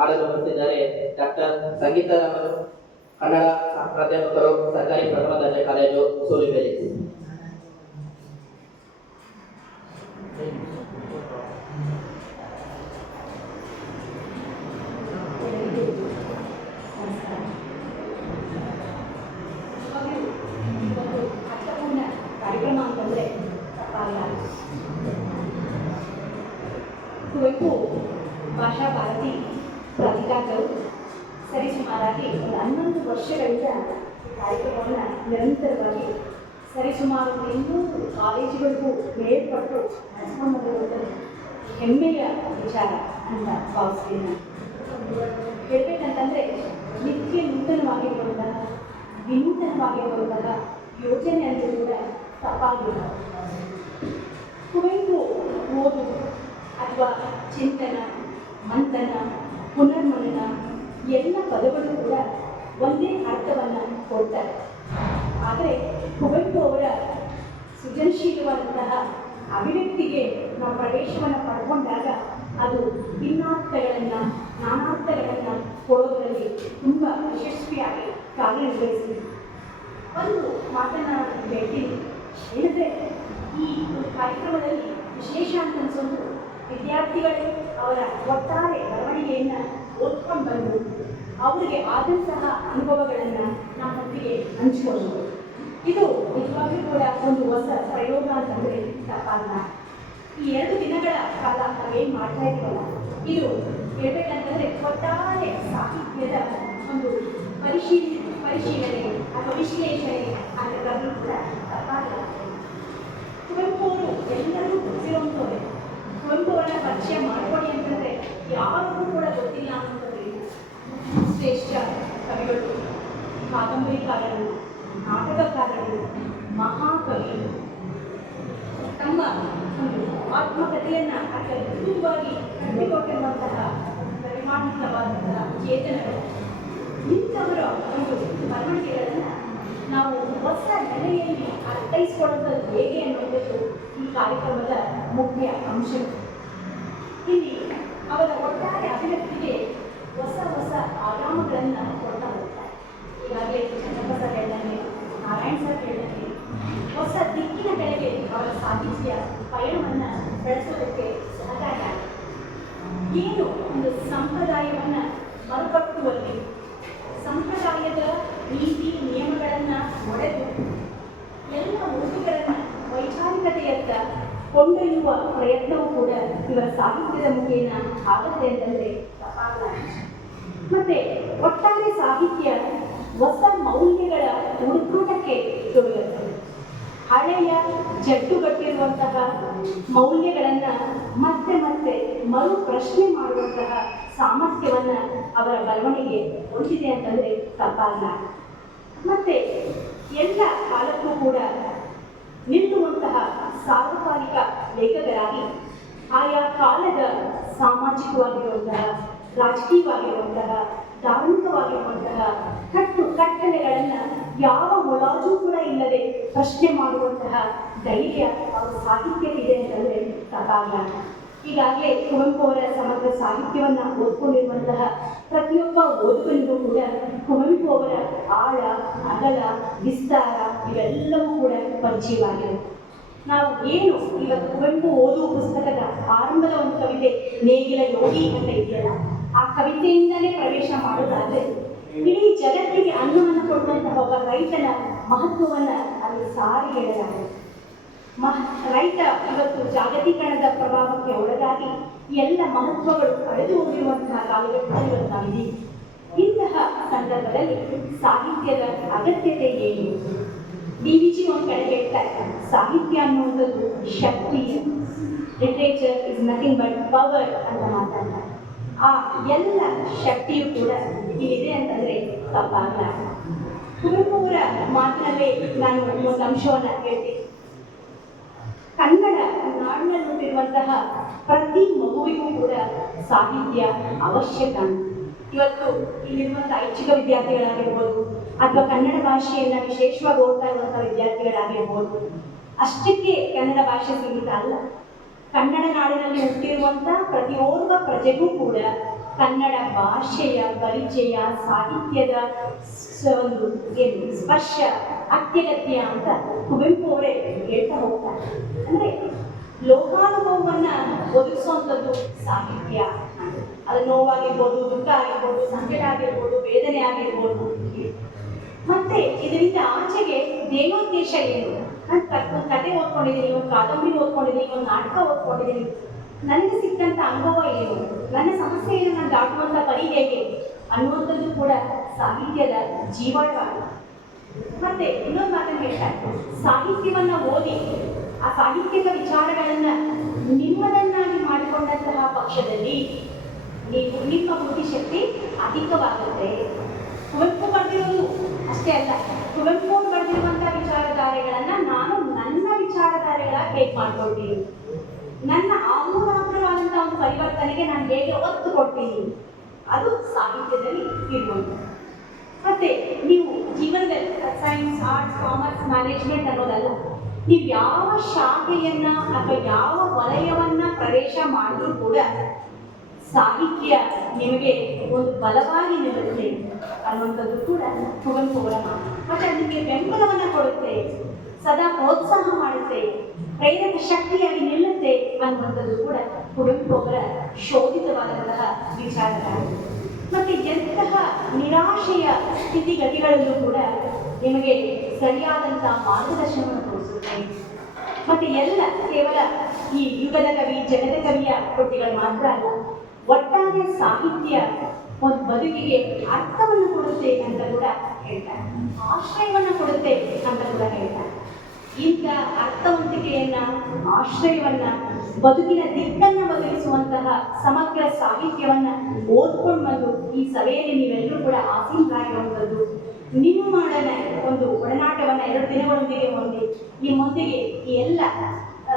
ಆಡಲು ಬರುತ್ತಿದ್ದಾರೆ ಡಾಕ್ಟರ್ ಸಂಗೀತರಾಮರು, ಕನ್ನಡ ಪ್ರಾಧ್ಯಾಪಕರು, ಸರ್ಕಾರಿ ಪ್ರಥಮ ದರ್ಜೆ ಕಾಲೇಜು ಸೂಲಿಬೆಲೆ. ಕಾರ್ಯಕ್ರಮ ಅಂತಂದರೆ ಕುವೆಂಪು ಭಾಷಾ ಭಾರತಿ ಪ್ರಾಧಿಕಾರಗಳು ಸರಿಸುಮಾರಾಗಿ ಒಂದು 11 ವರ್ಷಗಳಿಂದ ಕಾರ್ಯಕ್ರಮವನ್ನು ನಿರಂತರವಾಗಿ ಸರಿಸುಮಾರು 800 ಕಾಲೇಜುಗಳಿಗೂ ಮೇಲ್ಪಟ್ಟು ನಡೆಸಿಕೊಂಡು ಬರುವುದು ಹೆಮ್ಮೆಯ ವಿಚಾರ ಅಂತ ಭಾವಿಸ್ತೀನಿ. ಹೇಳಬೇಕಂತಂದರೆ ನಿತ್ಯ ನೂತನವಾಗಿರುವಂತಹ ವಿನೂತನವಾಗಿರುವಂತಹ ಯೋಜನೆ ಅಂತ ಕೂಡ ತಪ್ಪಾಗಿಲ್ಲ. ಕುವೆಂಪು ಓದು ಅಥವಾ ಚಿಂತನ, ಮಂಥನ, ಪುನರ್ಮನನ ಎಲ್ಲ ಪದಗಳು ಕೂಡ ಒಂದೇ ಅರ್ಥವನ್ನು ಕೊಡ್ತಾರೆ. ಆದರೆ ಕುವೆಂಪು ಅವರ ಸೃಜನಶೀಲವಾದಂತಹ ಅಭಿವ್ಯಕ್ತಿಗೆ ನಾವು ಪ್ರವೇಶವನ್ನು ಪಡ್ಕೊಂಡಾಗ ಅದು ಭಿನ್ನಾರ್ಥಗಳನ್ನು, ನಾನಾರ್ಥಗಳನ್ನು ಕೊಡೋದರಲ್ಲಿ ತುಂಬ ಯಶಸ್ವಿಯಾಗಿ ಕಾರ್ಯನಿರ್ವಹಿಸಿದೆ. ಒಂದು ಮಾತನ್ನು ಹೇಳ್ತೀನಿ, ಹೇಳಿದ್ರೆ ಈ ಕಾರ್ಯಕ್ರಮದಲ್ಲಿ ವಿಶೇಷ ಅಂತ ಅನ್ಸೋದು ವಿದ್ಯಾರ್ಥಿಗಳೇ ಅವರ ಒಟ್ಟಾರೆ ಬರವಣಿಗೆಯನ್ನು ಓದ್ಕೊಂಡು ಬಂದು ಅವರಿಗೆ ಆದಂತಹ ಅನುಭವಗಳನ್ನು ನಮ್ಮೊಂದಿಗೆ ಹಂಚಿಕೊಳ್ಳೋದು. ಇದು ನಿಜವಾಗ್ಲೂ ಕೂಡ ಒಂದು ಹೊಸ ಪ್ರಯೋಗ ಅಂತಂದರೆ ತಪ್ಪಾಗಲ್ಲ. ಈ 2 ದಿನಗಳ ಕಾಲ ನಾವೇನು ಮಾಡ್ತಾ ಇದ್ದೀವಲ್ಲ, ಇದು ಹೇಳ್ಬೇಕಂತಂದರೆ ಒಟ್ಟಾರೆ ಸಾಹಿತ್ಯದ ಒಂದು ಪರಿಶೀಲನೆ ಅಥವಾ ವಿಶ್ಲೇಷಣೆ ಅಂತ ಕರೆದು ಕೂಡ ತಪ್ಪಾಗಲ್ಲ. ಕುವೆಂಪು ಅವರು ಎಲ್ಲರಿಗೂ ಗೊತ್ತಿರುವಂಥವ್ರೆ. ಕುವೆಂಪು ಅವರನ್ನ ಪರಿಚಯ ಮಾಡಿಕೊಡಿ ಅಂತಂದರೆ ಯಾರಿಗೂ ಕೂಡ ಗೊತ್ತಿಲ್ಲ ಅನ್ನೋದು ಇಲ್ಲ. ಶ್ರೇಷ್ಠ ಕವಿಗಳು, ಕಾದಂಬರಿಕಾರರು, ನಾಟಕಕಾರರು, ಮಹಾಕವಿಗಳು ತಮ್ಮ ಒಂದು ಆತ್ಮಕಥೆಯನ್ನು ಅತ್ಯದ್ಭುತವಾಗಿ ಕಟ್ಟಿಕೊಟ್ಟಿರುವಂತಹ ಪರಿಮಾಣಿತವಾದಂತಹ ಚೇತನಗಳು. ಇಂಥವರ ಒಂದು ಬರವಣಿಗೆಗಳನ್ನು ನಾವು ಹೊಸ ನೆಲೆಯಲ್ಲಿ ಅರ್ಥೈಸಿಕೊಳ್ಳೋದು ಹೇಗೆ ಅನ್ನೋದು ಈ ಕಾರ್ಯಕ್ರಮದ ಮುಖ್ಯ ಅಂಶ. ಇಲ್ಲಿ ಅವರ ಒಟ್ಟಾರೆ ಅಭಿವ್ಯಕ್ತಿಗೆ ಹೊಸ ಹೊಸ ಆಯಾಮಗಳನ್ನು ಕೊಡ್ತಾ ಹೋಗ್ತಾರೆ. ಈಗಾಗಲೇ ಚನ್ನಪ್ಪ ಸರ್ ಹೇಳಿದಂಗೆ, ನಾರಾಯಣ್ ಸರ್ ಹೇಳಿದಂಗೆ, ಹೊಸ ದಿಕ್ಕಿನ ಕಡೆಗೆ ಅವರ ಸಾಹಿತ್ಯ ಪಯಣವನ್ನು ಬೆಳೆಸೋದಕ್ಕೆ ಸಹಕಾರಿ ಆಗಿದೆ. ಏನು ಒಂದು ಸಂಪ್ರದಾಯವನ್ನು ಮರುಕಟ್ಟುವಲ್ಲಿ, ಸಂಪ್ರದಾಯದ ನೀತಿ ನಿಯಮಗಳನ್ನು ಒಡೆದು ಎಲ್ಲ ಓದುಗರನ್ನು ವೈಚಾರಿಕತೆಯತ್ತ ಕೊಂಡೊಯ್ಯುವ ಪ್ರಯತ್ನವೂ ಕೂಡ ಇವರ ಸಾಹಿತ್ಯದ ಮುಖೇನ ಆಗುತ್ತೆ ಅಂತಂದರೆ ತಪ್ಪಾಗಲ್ಲ. ಮತ್ತೆ ಒಟ್ಟಾರೆ ಸಾಹಿತ್ಯ ಹೊಸ ಮೌಲ್ಯಗಳ ಹುಡುಕಾಟಕ್ಕೆ ತೊಡಗುತ್ತೆ. ಹಳೆಯ ಜಡ್ಡುಗಟ್ಟಿರುವಂತಹ ಮೌಲ್ಯಗಳನ್ನು ಮತ್ತೆ ಮತ್ತೆ ಮರು ಪ್ರಶ್ನೆ ಮಾಡುವಂತಹ ಸಾಮರ್ಥ್ಯವನ್ನು ಅವರ ಬರವಣಿಗೆ ಹೊಂದಿದೆ ಅಂತಂದರೆ ತಪ್ಪಾಗಲ್ಲ. ಮತ್ತೆ ಎಲ್ಲ ಕಾಲಕ್ಕೂ ಕೂಡ ನಿಲ್ಲುವಂತಹ ಸಾರ್ವಕಾಲಿಕ ಲೇಖಕರಾಗಿ ಆಯಾ ಕಾಲದ ಸಾಮಾಜಿಕವಾಗಿರುವಂತಹ, ರಾಜಕೀಯವಾಗಿರುವಂತಹ, ಧಾರ್ಮಿಕವಾಗಿರುವಂತಹ ಕಟ್ಟಳೆಗಳನ್ನು ಯಾವ ಮುಲಾಜೂ ಕೂಡ ಇಲ್ಲದೆ ಪ್ರಶ್ನೆ ಮಾಡುವಂತಹ ಧೈರ್ಯ ಅವರ ಸಾಹಿತ್ಯವಿದೆ ಅಂತಂದರೆ ತಪ್ಪಾಗಲ್ಲ. ಈಗಾಗಲೇ ಕುವೆಂಪು ಅವರ ಸಮಗ್ರ ಸಾಹಿತ್ಯವನ್ನು ಓದ್ಕೊಂಡಿರುವಂತಹ ಪ್ರತಿಯೊಬ್ಬ ಓದುಗನಿಗೂ ಕೂಡ ಕುವೆಂಪು ಅವರ ಆಳ, ಅಗಲ, ವಿಸ್ತಾರ ಇವೆಲ್ಲವೂ ಕೂಡ ಪರಿಚಯವಾಗಿದೆ. ನಾವು ಏನು ಇವತ್ತು ಕುವೆಂಪು ಓದುವ ಪುಸ್ತಕದ ಆರಂಭದ ಒಂದು ಕವಿತೆ ನೇಗಿಲ ಯೋಗಿ ಅಂತ ಇದೆಯಲ್ಲ, ಆ ಕವಿತೆಯಿಂದಲೇ ಪ್ರವೇಶ ಮಾಡೋದಾದರೆ ಇಡೀ ಜಗತ್ತಿಗೆ ಅನ್ನವನ್ನು ಕೊಡುವಂತಹ ಒಬ್ಬ ರೈತನ ಮಹತ್ವವನ್ನು ಅಲ್ಲಿ ಸಾರಿ ಹೇಳಲಾಗಿದೆ. ರೈತ ಇವತ್ತು ಜಾಗತೀಕರಣದ ಪ್ರಭಾವಕ್ಕೆ ಒಳಗಾಗಿ ಎಲ್ಲ ಮಹತ್ವಗಳು ಅಳೆದು ಹೋಗಿರುವಂತಹ ಕಾಲಘಟ್ಟದಲ್ಲಿ ಇವತ್ತು ನಾವಿದ್ದೀವಿ. ಇಂತಹ ಸಂದರ್ಭದಲ್ಲಿ ಸಾಹಿತ್ಯದ ಅಗತ್ಯತೆ ಏನು? ಡಿ.ವಿ.ಜಿ. ಒಂದು ಕಡೆ ಹೇಳ್ತಾರೆ, ಸಾಹಿತ್ಯ ಅನ್ನುವಂಥದ್ದು ಶಕ್ತಿ, literature is nothing but power ಅಂತ ಮಾತಾಡ್ತಾರೆ. ಆ ಎಲ್ಲ ಶಕ್ತಿಯು ಕೂಡ ಇಲ್ಲಿದೆ ಅಂತಂದರೆ ತಪ್ಪಾಗಲ್ಲ. ಕುವೆಂಪು ಅವರ ಮಾತಿನಲ್ಲೇ ನಾನು ಒಂದು ಅಂಶವನ್ನು ಹೇಳ್ತೀನಿ. ಕನ್ನಡ ನಾಡಿನಲ್ಲಿ ಹುಟ್ಟಿರುವಂತಹ ಪ್ರತಿ ಮಗುವಿಗೂ ಕೂಡ ಸಾಹಿತ್ಯ ಅವಶ್ಯಕ. ಇವತ್ತು ಇಲ್ಲಿರುವಂಥ ಐಚ್ಛಿಕ ವಿದ್ಯಾರ್ಥಿಗಳಾಗಿರ್ಬೋದು ಅಥವಾ ಕನ್ನಡ ಭಾಷೆಯನ್ನು ವಿಶೇಷವಾಗಿ ಓದ್ತಾ ಇರುವಂಥ ವಿದ್ಯಾರ್ಥಿಗಳಾಗಿರ್ಬೋದು, ಅಷ್ಟಕ್ಕೆ ಕನ್ನಡ ಭಾಷೆ ಸೀಮಿತ ಅಲ್ಲ. ಕನ್ನಡ ನಾಡಿನಲ್ಲಿ ಹುಟ್ಟಿರುವಂಥ ಪ್ರತಿಯೊಬ್ಬ ಪ್ರಜೆಗೂ ಕೂಡ ಕನ್ನಡ ಭಾಷೆಯ ಪರಿಚಯ, ಸಾಹಿತ್ಯದ ಒಂದು ಏನು ಸ್ಪರ್ಶ ಅತ್ಯಗತ್ಯ ಅಂತ ಕುವೆಂಪು ಅವರೇ ಹೇಳ್ತಾ ಹೋಗ್ತಾರೆ. ಅಂದರೆ ಲೋಕಾನುಭವವನ್ನು ಒದಗಿಸುವಂಥದ್ದು ಸಾಹಿತ್ಯ. ಅದು ನೋವಾಗಿರ್ಬೋದು, ದುಃಖ ಆಗಿರ್ಬೋದು, ಸಂಕಟ ಆಗಿರ್ಬೋದು, ವೇದನೆ ಆಗಿರ್ಬೋದು. ಮತ್ತೆ ಇದರಿಂದ ಆಚೆಗೆ ದೇವೋದ್ದೇಶ ಏನು? ನಾನು ಕತೆ ಓದ್ಕೊಂಡಿದ್ದೀನಿ, ಒಂದು ಕಾದಂಬರಿ ಓದ್ಕೊಂಡಿದ್ದೀನಿ, ಒಂದು ನಾಟಕ ಓದ್ಕೊಂಡಿದ್ದೀನಿ, ನನಗೆ ಸಿಕ್ಕಂಥ ಅನುಭವ ಏನು, ನನ್ನ ಸಮಸ್ಯೆಯನ್ನು ನಾನು ದಾಟುವಂಥ ಪರಿ ಹೇಗೆ ಅನ್ನುವಂಥದ್ದು ಕೂಡ ಸಾಹಿತ್ಯದ ಜೀವಾಳವಾಗಿ. ಮತ್ತೆ ಇನ್ನೊಂದು ಮಾತನ್ನು ಹೇಳ್ತಾರೆ, ಸಾಹಿತ್ಯವನ್ನ ಓದಿ ಆ ಸಾಹಿತ್ಯದ ವಿಚಾರಗಳನ್ನ ನಿಮ್ಮದನ್ನಾಗಿ ಮಾಡಿಕೊಂಡಂತಹ ಪಕ್ಷದಲ್ಲಿ ನೀವು ನಿಮ್ಮ ಬುದ್ಧಿಶಕ್ತಿ ಅಧಿಕವಾಗುತ್ತೆ. ಕುವೆಂಪು ಬರೆದಿರೋದು ಅಷ್ಟೇ ಅಲ್ಲ, ಕುವೆಂಪು ಬರೆದಿರುವಂತಹ ವಿಚಾರಧಾರೆಗಳನ್ನ ನಾನು ನನ್ನ ವಿಚಾರಧಾರೆಗಳಾಗಿ ಹೇಗೆ ಮಾಡ್ಕೊಳ್ತೀನಿ, ನನ್ನ ಆಮೂಲಾಗ್ರವಾದಂತಹ ಒಂದು ಪರಿವರ್ತನೆಗೆ ನಾನು ಹೇಗೆ ಒತ್ತು ಕೊಡ್ತೀನಿ, ಅದು ಸಾಹಿತ್ಯದಲ್ಲಿ ಇರುವಂಥದ್ದು. ಮತ್ತೆ ನೀವು ಜೀವನದಲ್ಲಿ ಸೈನ್ಸ್, ಆರ್ಟ್ಸ್, ಕಾಮರ್ಸ್, ಮ್ಯಾನೇಜ್ಮೆಂಟ್ ಅನ್ನೋದಲ್ಲ, ನೀವು ಯಾವ ಶಾಖೆಯನ್ನ ಅಥವಾ ಯಾವ ವಲಯವನ್ನ ಪ್ರವೇಶ ಮಾಡಿದ್ರೂ ಕೂಡ ಸಾಹಿತ್ಯ ನಿಮಗೆ ಒಂದು ಬಲವಾಗಿ ನಿಲ್ಲುತ್ತೆ ಅನ್ನುವಂಥದ್ದು ಕೂಡ ಕುವೆಂಪು ಅವರ ಮಾತು. ಮತ್ತೆ ನಿಮಗೆ ಬೆಂಬಲವನ್ನು ಕೊಡುತ್ತೆ, ಸದಾ ಪ್ರೋತ್ಸಾಹ ಮಾಡುತ್ತೆ, ಪ್ರೇರಕ ಶಕ್ತಿಯಾಗಿ ನಿಲ್ಲುತ್ತೆ ಅನ್ನುವಂಥದ್ದು ಕೂಡ ಕುವೆಂಪು ಅವರ ಶೋಧಿತವಾದಂತಹ ವಿಚಾರಧಾರೆ. ಮತ್ತೆ ಎಂತಹ ನಿರಾಶೆಯ ಸ್ಥಿತಿಗತಿಗಳಲ್ಲೂ ಕೂಡ ನಿಮಗೆ ಸರಿಯಾದಂತಹ ಮಾರ್ಗದರ್ಶನವನ್ನು ತೋರಿಸುತ್ತೆ. ಮತ್ತೆ ಎಲ್ಲ ಕೇವಲ ಈ ಯುಗದ ಕವಿ, ಜಗದ ಕವಿಯ ಕೃತಿಗಳು ಮಾತ್ರ ಅಲ್ಲ, ಒಟ್ಟಾರೆ ಸಾಹಿತ್ಯ ಒಂದು ಬದುಕಿಗೆ ಅರ್ಥವನ್ನು ಕೊಡುತ್ತೆ ಅಂತ ಕೂಡ ಹೇಳ್ತಾರೆ, ಆಶ್ರಯವನ್ನು ಕೊಡುತ್ತೆ ಅಂತ ಕೂಡ ಹೇಳ್ತಾರೆ. ಇಂಥ ಅರ್ಥವಂತಿಕೆಯನ್ನ, ಆಶ್ರಯವನ್ನ, ಬದುಕಿನ ದಿಕ್ಕನ್ನು ಬದಲಿಸುವಂತಹ ಸಮಗ್ರ ಸಾಹಿತ್ಯವನ್ನ ಓದ್ಕೊಂಡು ಬಂದು ಈ ಸಭೆಯಲ್ಲಿ ನೀವೆಲ್ಲರೂ ಕೂಡ ಆಸೀನರಾಗಿರುವಂಥದ್ದು, ನಿಮ್ಮೊಡನೆ ಒಂದು ಒಡನಾಟವನ್ನ 2 ದಿನಗಳೊಂದಿಗೆ ಹೊಂದಿ ನಿಮ್ಮೊಂದಿಗೆ ಈ ಎಲ್ಲ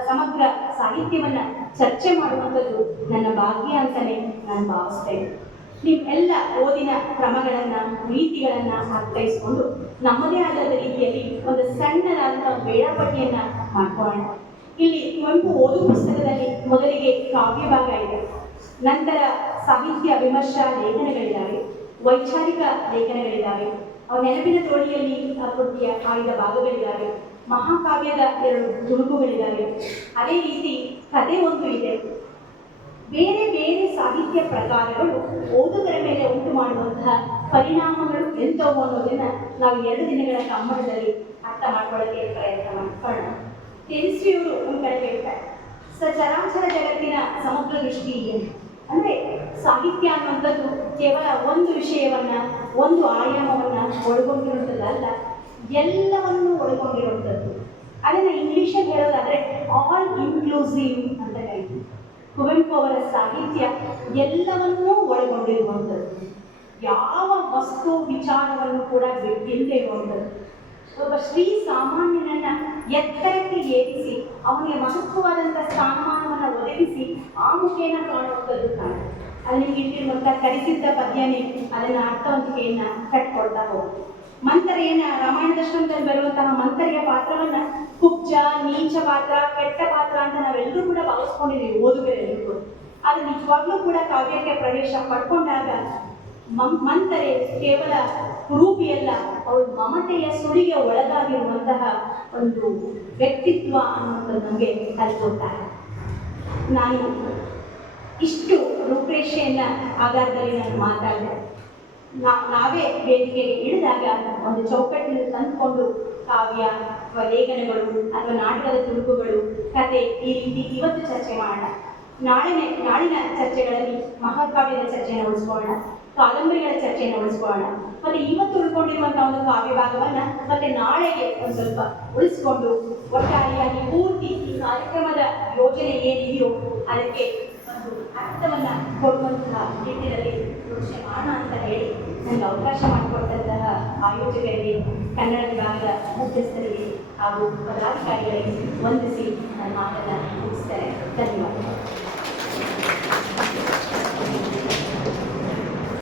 ಸಮಗ್ರ ಸಾಹಿತ್ಯವನ್ನ ಚರ್ಚೆ ಮಾಡುವಂಥದ್ದು ನನ್ನ ಭಾಗ್ಯ ಅಂತಾನೆ ನಾನು ಭಾವಿಸ್ತೇನೆ. ನೀವೆಲ್ಲ ಓದಿನ ಕ್ರಮಗಳನ್ನ, ರೀತಿಗಳನ್ನ ಅರ್ಥೈಸ್ಕೊಂಡು ನಮ್ಮದೇ ಆದ ರೀತಿಯಲ್ಲಿ ಒಂದು ಸಣ್ಣದಾದಂತಹ ವೇಳಾಪಟ್ಟಿಯನ್ನ ಮಾಡ್ಕೊಳ್ಳೋಣ. ಇಲ್ಲಿ ಕುವೆಂಪು ಓದು ಪುಸ್ತಕದಲ್ಲಿ ಮೊದಲಿಗೆ ಕಾವ್ಯ ಭಾಗ ಇದೆ, ನಂತರ ಸಾಹಿತ್ಯ ವಿಮರ್ಶಾ ಲೇಖನಗಳಿದ್ದಾವೆ, ವೈಚಾರಿಕ ಲೇಖನಗಳಿದ್ದಾವೆ, ಅವ್ರ ನೆನಪಿನ ತೋಳಿಯಲ್ಲಿ ಕೃತಿಯ ಆಯ್ದ ಭಾಗಗಳಿದ್ದಾವೆ, ಮಹಾಕಾವ್ಯದ 2 ತುಣುಕುಗಳಿದ್ದಾವೆ, ಅದೇ ರೀತಿ ಕಥೆ ಒಂದು ಇದೆ. ಬೇರೆ ಬೇರೆ ಸಾಹಿತ್ಯ ಪ್ರಕಾರಗಳು ಓದುಗರ ಮೇಲೆ ಉಂಟು ಮಾಡುವಂತಹ ಪರಿಣಾಮಗಳು ಎಂಥವು ಅನ್ನೋದನ್ನ ನಾವು 2 ದಿನಗಳ ಗಮ್ಮನದಲ್ಲಿ ಅರ್ಥ ಮಾಡ್ಕೊಳ್ಳೋಕ್ಕೆ ಪ್ರಯತ್ನ ಮಾಡೋಣ. ತೆರಿಸಿಯವರು ಒಂದು ಕಡೆ ಹೇಳ್ತಾರೆ, ಸಚರಾಚರ ಜಗತ್ತಿನ ಸಮಗ್ರ ದೃಷ್ಟಿ ಏನು ಅಂದರೆ ಸಾಹಿತ್ಯ ಅನ್ನುವಂಥದ್ದು ಕೇವಲ ಒಂದು ವಿಷಯವನ್ನ, ಒಂದು ಆಯಾಮವನ್ನ ಒಳಗೊಂಡಿರುವಂಥದ್ದಲ್ಲ, ಎಲ್ಲವನ್ನೂ ಒಳಗೊಂಡಿರುವಂಥದ್ದು. ಅದನ್ನು ಇಂಗ್ಲಿಷಲ್ಲಿ ಹೇಳೋದಾದ್ರೆ ಆಲ್ ಇನ್ಕ್ಲೂಸಿವ್ ಅಂತ ಹೇಳ್ತೀವಿ. ಕುವೆಂಪು ಅವರ ಸಾಹಿತ್ಯ ಎಲ್ಲವನ್ನೂ ಒಳಗೊಂಡಿರುವಂಥದ್ದು, ಯಾವ ವಸ್ತು ವಿಚಾರವನ್ನು ಕೂಡ ಬಿಟ್ಟಿಲ್ಲದೆ ಇರುವಂಥದ್ದು. ಒಬ್ಬ ಶ್ರೀ ಸಾಮಾನ್ಯನನ್ನ ಎತ್ತರಕ್ಕೆ ಏರಿಸಿ ಅವನಿಗೆ ಮಹತ್ವವಾದಂಥ ಸ್ಥಾನಮಾನವನ್ನು ಒದಗಿಸಿ ಆ ಮುಖೇನ ಕಾಣುವಂಥದ್ದು ಕಾಣುತ್ತೆ. ಅಲ್ಲಿ ನಿಮ್ಗೆ ಇಟ್ಟಿರುವಂಥ ಕರಿಸಿದ್ದ ಪದ್ಯನೇ ಅದನ್ನ ಅರ್ಥವಂತಿಕೆಯನ್ನ ಕಟ್ಕೊಳ್ತಾ ಹೋಗುತ್ತೆ. ಮಂಥರೆಯನ್ನ ರಾಮಾಯಣ ದರ್ಶನದಲ್ಲಿ ಬರುವಂತಹ ಮಂಥರೆಯ ಪಾತ್ರವನ್ನ ಕುಬ್ಜ, ನೀಚ ಪಾತ್ರ, ಕೆಟ್ಟ ಪಾತ್ರ ಅಂತ ನಾವೆಲ್ಲರೂ ಕೂಡ ಭಾವಿಸ್ಕೊಂಡಿದ್ದೀವಿ ಓದುಗರೆಲ್ಲರೂ. ಅದು ನಿಜವಾಗ್ಲೂ ಕೂಡ ಕಾವ್ಯಕ್ಕೆ ಪ್ರವೇಶ ಪಡ್ಕೊಂಡಾಗ ಮಂಥರೆ ಕೇವಲ ರೂಪಿಯಲ್ಲ, ಅವಳು ಮಮತೆಯ ಸುಳಿಗೆ ಒಳಗಾಗಿರುವಂತಹ ಒಂದು ವ್ಯಕ್ತಿತ್ವ ಅನ್ನುವಂಥದ್ದು ನಮಗೆ ಕಲಿಸುತ್ತಾರೆ. ನಾನು ಇಷ್ಟು ರೂಪರೇಷೆಯನ್ನ ಆಧಾರದಲ್ಲಿ ನಾನು ಮಾತಾಡಿದೆ. ನಾವೇ ವೇದಿಕೆಗೆ ಇಳಿದಾಗ ಒಂದು ಚೌಕಟ್ಟಿನಲ್ಲಿ ತಂದುಕೊಂಡು ಕಾವ್ಯ ಅಥವಾ ಲೇಖನಗಳು ಅಥವಾ ನಾಟಕದ ತುಣುಕುಗಳು, ಕತೆ, ಈ ರೀತಿ ಇವತ್ತು ಚರ್ಚೆ ಮಾಡೋಣ. ನಾಳಿನ ಚರ್ಚೆಗಳಲ್ಲಿ ಮಹಾಕಾವ್ಯದ ಚರ್ಚೆಯನ್ನು ಉಳಿಸ್ಕೊಳ್ಳೋಣ, ಕಾದಂಬರಿಗಳ ಚರ್ಚೆಯನ್ನು ಉಳಿಸ್ಕೊಳ್ಳೋಣ. ಮತ್ತೆ ಇವತ್ತು ಉಳ್ಕೊಂಡಿರುವಂತಹ ಒಂದು ಕಾವ್ಯ ಭಾಗವನ್ನ ಮತ್ತೆ ನಾಳೆಗೆ ಒಂದು ಸ್ವಲ್ಪ ಉಳಿಸ್ಕೊಂಡು ಒಟ್ಟಾರೆಯಾಗಿ ಪೂರ್ತಿ ಈ ಕಾರ್ಯಕ್ರಮದ ಯೋಜನೆ ಏನಿದೆಯೋ ಅದಕ್ಕೆ ಒಂದು ಅರ್ಥವನ್ನ ಕೊಡುವಂತಹ ನಿಟ್ಟಿನಲ್ಲಿ ಯೋಚನೆ ಮಾಡೋಣ ಅಂತ ಹೇಳಿ ನನಗೆ ಅವಕಾಶ ಮಾಡಿಕೊಟ್ಟಂತಹ ಆಯೋಜಕರಿಗೆ, ಕನ್ನಡ ವಿಭಾಗದ ಮುಖ್ಯಸ್ಥರಿಗೆ ಹಾಗೂ ಪದಾಧಿಕಾರಿಗಳಿಗೆ ವಂದಿಸಿ ನನ್ನ ಮಾತನ್ನು ಮುಗಿಸ್ತಾರೆ. ಧನ್ಯವಾದ.